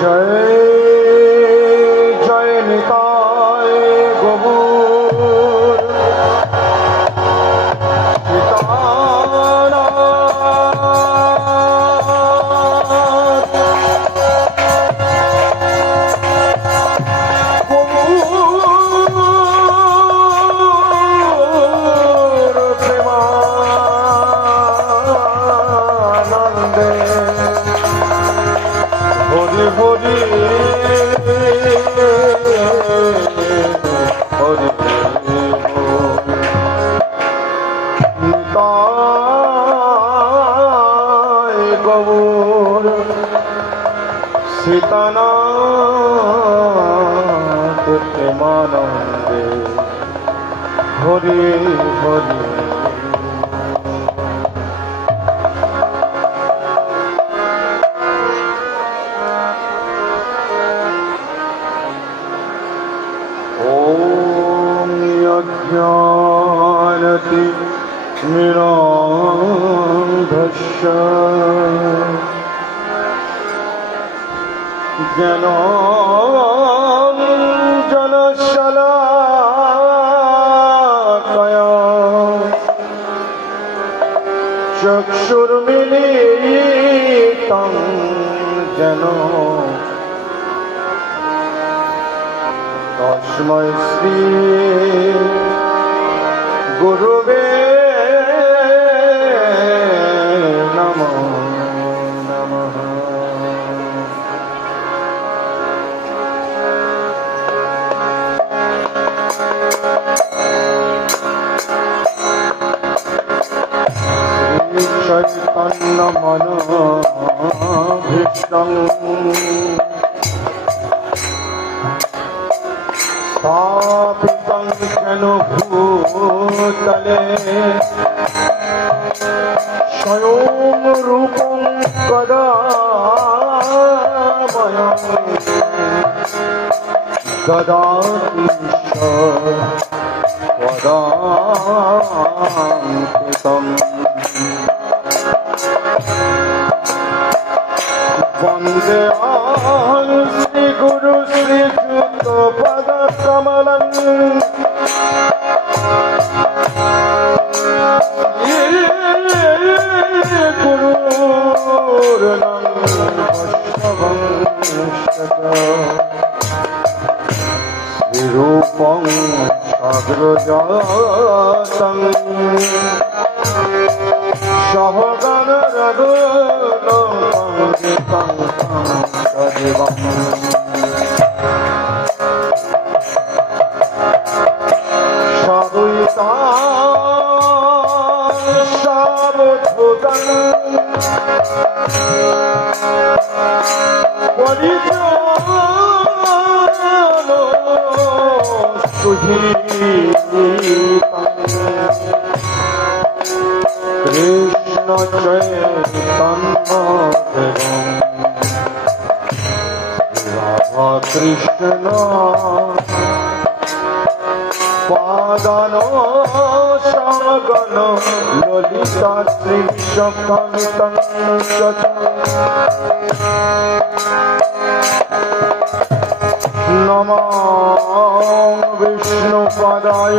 জয় জয় নিতাই গৌর হরি হরি হরি নিতাই গৌর সীতানাথ প্রেমানন্দে হরি হরি ज्ञानति मिरान्धस्य ज्ञानाञ्जनशलाकया चक्षुर्मिलितं येन तस्मै श्री गुरुवे नमो नमः। श्री चैतन्य मनोभीष्टं स्थापितं येन भूतले स्वयं रूपं कदा मह्यं ददाति वदान्तितम्। वन्देऽहं श्रीगुरु श्रीयुतपदकमलं गुरुर्नं श्रीरूपं साग्रजातं सहगणरघुनाथं सजीवम्। सावधूतं कृष्ण चैतन्य राधा कृष्ण पादानो सागन ललिता श्री सखमितं नमो विष्णुपदाय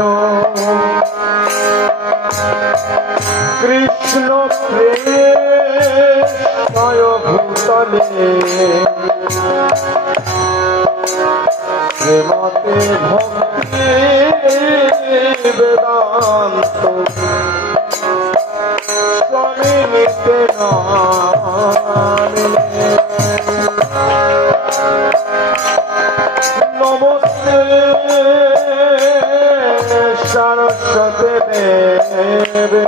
कृष्ण प्रेष्ठाय भूतले श्रीमते भक्ति वेदांत स्वामी नित्यानंद। नमस्ते सरस्वती देवे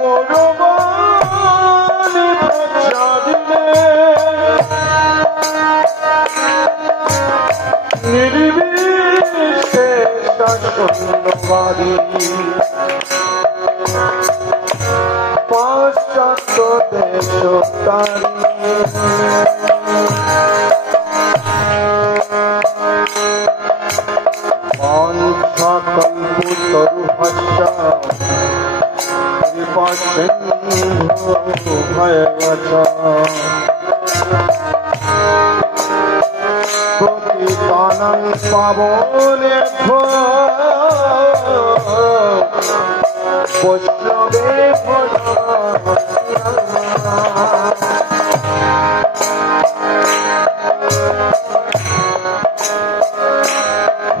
गौरवाणी प्रचारिणे निर्विशेष शून्यवादी पाश्चात्य देशोत्तारी कृपा सिंधु भयवश প্রতিপালন পাবনে বৈষ্ণবে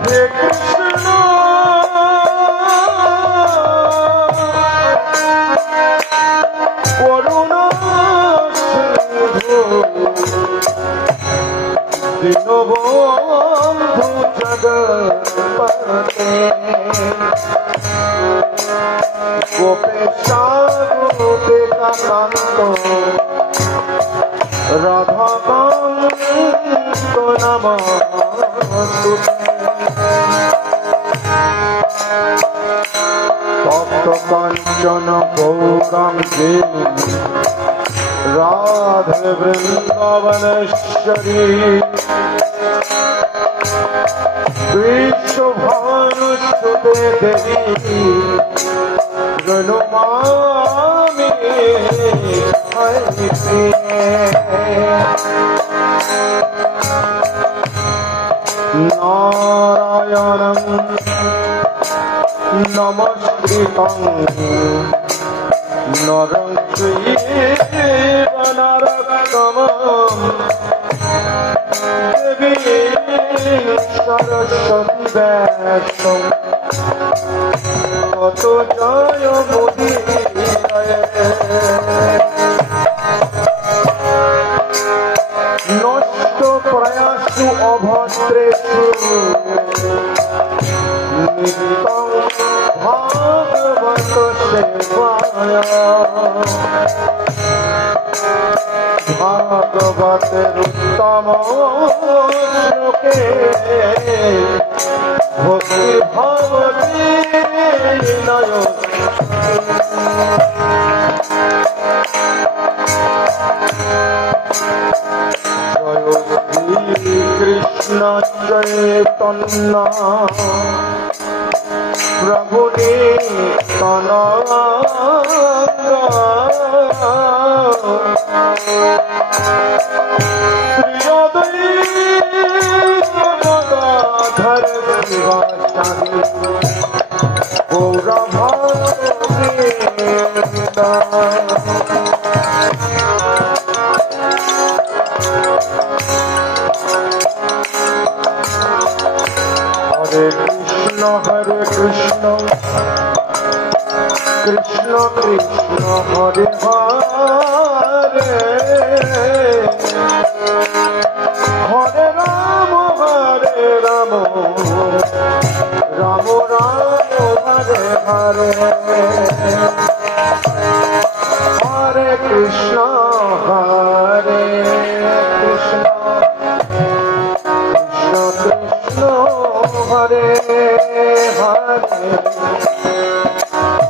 হে কৃষ্ণ করুণা দীনবন্ধু জগৎপতে গোপেশা গোপিকাকান্ত রাধাকান্ত নমস্তুতে তপ্ত কাঞ্চন গৌরাঙ্গে রাধে বৃন্দাবনেশ্বরী বিশ্বভানুসুতে দেবী প্রণমামি হরিপ্রিয়ে নারায়ণং নমস্কৃতং নরং চৈব নরোত্তমং দেবীং সরস্বতী ব্যাসং ততো জয় মুদীরয়ে নষ্ট প্রয়াসু অভদ্রেষু নিত্যং ভাগবত সেবায় ভাগবতের উত্তম শ্লোকে ভক্তি ভবতি নয় জয় শ্রী কৃষ্ণ চৈতন্য প্রভু নিত্যানন্দ শ্রী অদ্বৈত গদাধর শিবাসাদি গৌরভক্তবৃন্দ হরে Krishna Krishna Krishna Hare Hare Hare Ram Ram Ram Hare Hare Hare Krishna Krishna Krishna Hare Hare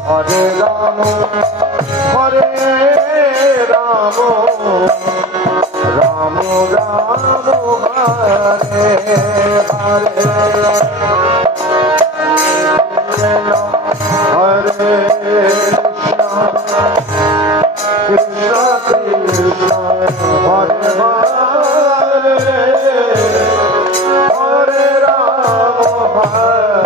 Hare Ram Ram Ram Hare Hare Hare Krishna Krishna Hare Hare Hare Ram Hare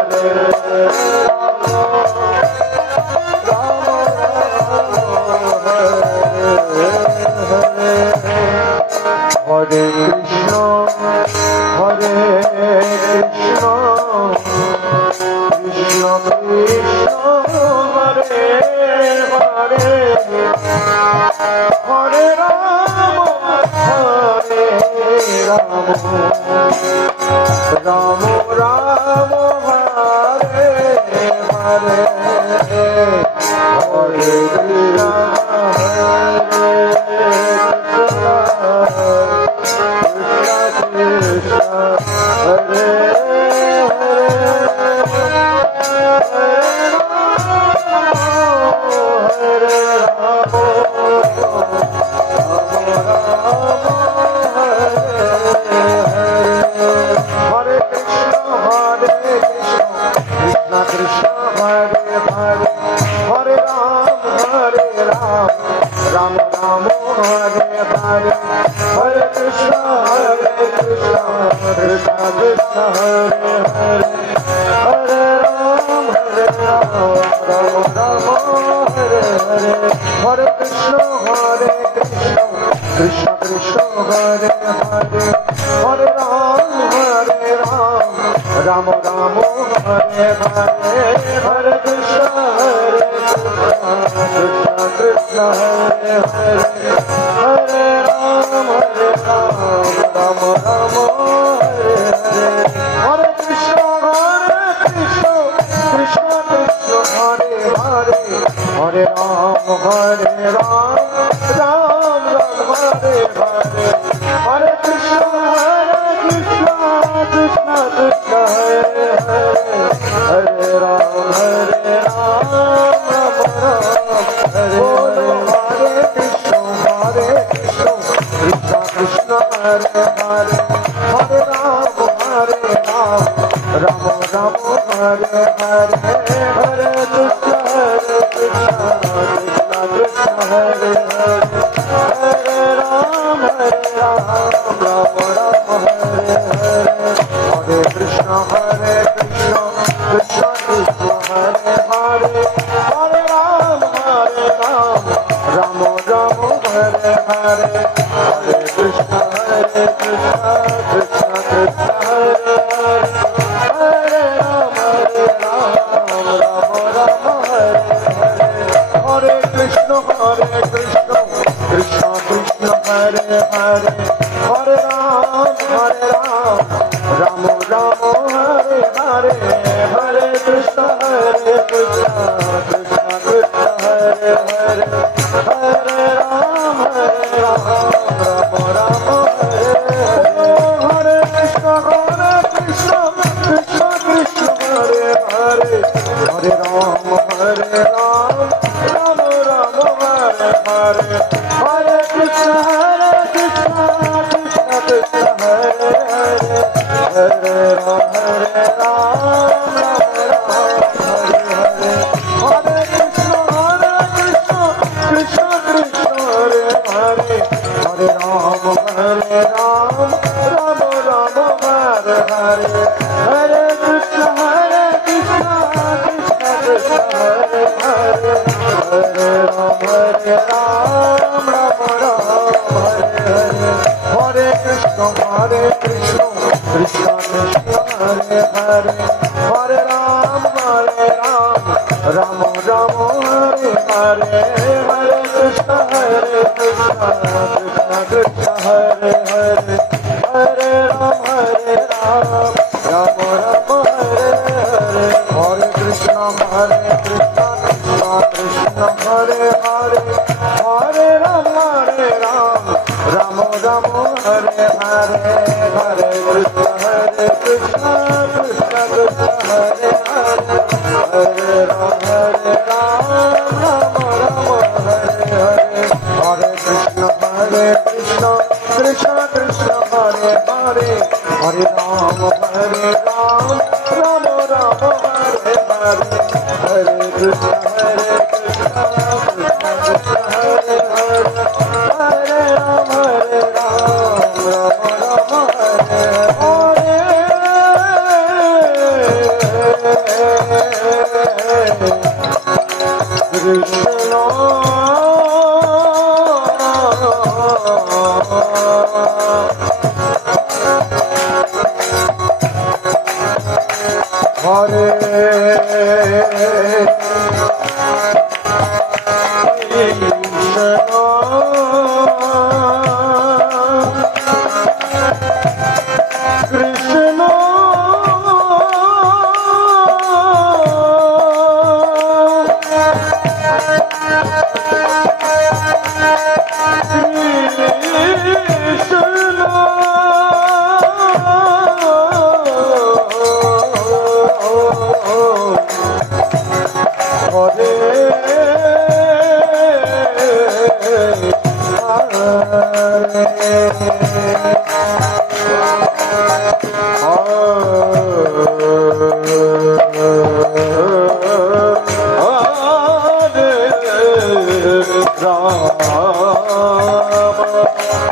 Hare Krishna Krishna Krishna Hare Hare Hare Ram Ram Ram Hare Hare Hare Krishna Hare Krishna Hare Hare Krishna Krishna Krishna Hare Hare Hare Ram Ram Ram Hare Hare Hare Krishna Krishna Krishna Hare Hare Hare Ram Ram Ram Hare Hare Hare Krishna Krishna Krishna Hare Hare Hare Ram Ram Ram Hare Hare Hare Krishna Krishna Krishna Hare Hare Hare Ram Ram Ram Hare Hare Hare Krishna Krishna Krishna Hare Hare Hare Ram Ram Hare Hare Hare Krishna Krishna Krishna Hare Hare Hare Ram Ram Ram Hare Hare Hare Krishna Krishna Krishna Hare Hare Hare Ram Ram Ram Hare Hare Hare Krishna Krishna Krishna Hare Hare Hare Ram Ram Ram Hare Hare Hare Krishna Krishna Krishna Hare Hare Hare Ram Ram Ram Hare Hare Hare Krishna Krishna Krishna Hare Hare Hare Ram Ram Ram Hare Hare Hare Krishna Krishna Krishna Hare Hare Hare Ram Ram Ram Hare Hare Hare Krishna Krishna Krishna Hare Hare Hare Ram Ram Ram Hare Hare Hare Krishna Krishna Krishna Hare Hare Hare Ram Ram Hare Hare Hare Krishna Krishna Krishna Hare Hare Hare Ram Ram Ram Hare Hare Hare Krishna Krishna Krishna Hare Hare Hare Ram Ram Hare Hare Hare Krishna Krishna Krishna Hare Hare Hare Ram Ram Ram Hare Hare Hare Krishna Krishna Krishna Hare Hare Hare Ram Ram Ram Hare Hare Hare Krishna Krishna Krishna Hare Hare Hare Ram Ram Ram Hare Hare Hare Krishna Krishna Krishna Hare Hare Hare Ram Ram Hare Hare Hare Krishna Krishna Krishna Hare Hare Hare Ram Ram Hare Hare Hare Krishna Krishna Krishna Hare Hare Hare Ram Ram Hare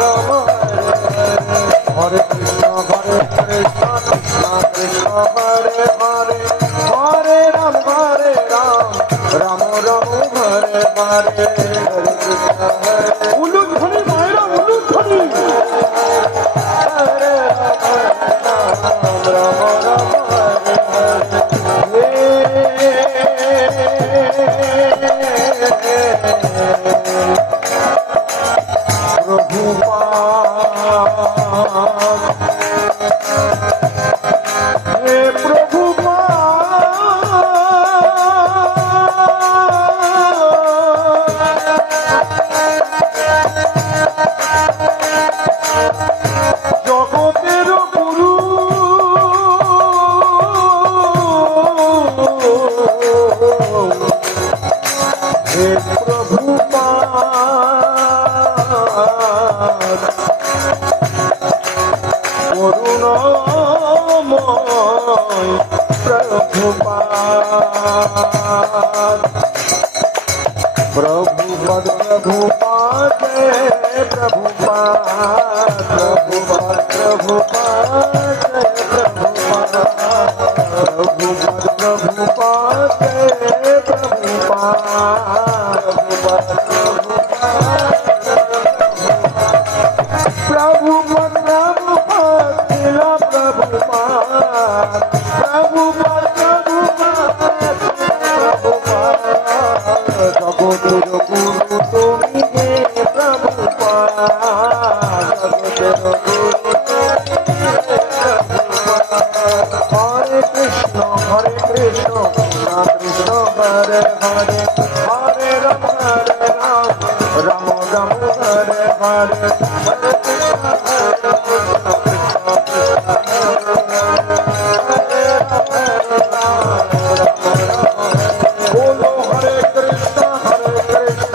Ram হরে কৃষ্ণ কৃষ্ণ কৃষ্ণ হরে হরে হরে রাম রাম রাম হরে হরে হরে কৃষ্ণ হরে উলুধ্বনি মায়েরা উলুধ্বনি হরে রাম রাম হরে জগতের গুরু হে প্রভু করুণাময় প্রভুপাদ प्रभुपद प्रभुपाद प्रभुपाद प्रभुपद प्रभुपाद प्रभुपाद प्रभुपद प्रभुपाद प्रभुपाद प्रभुपद प्रभुपाद शिला प्रभुपाद प्रभुपद জগতের গুরু তুমি হে প্রভুপাদ জগতের গুরু হরে কৃষ্ণ কৃষ্ণ কৃষ্ণ হরে হরে হরে রাম রাম রাম হরে হরে হরে কৃষ্ণ बोलो हरे कृष्ण कृष्ण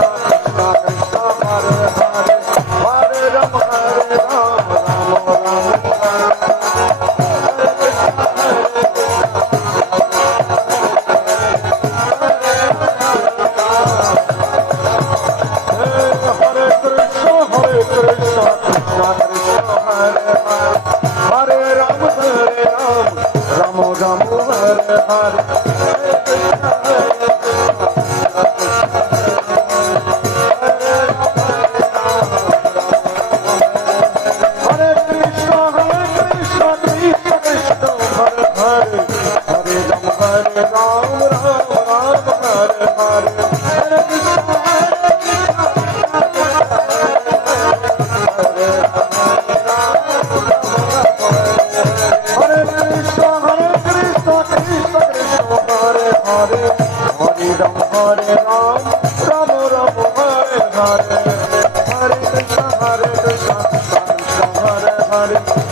कृष्ण हरे हरे हरे राम राम राम हरे Krishna Krishna Krishna Hare Hare Hare Ram Ram Ram Hare Hare Hare Ram, Ram Ram Hare Hare, Hare Krishna Krishna Hare Hare.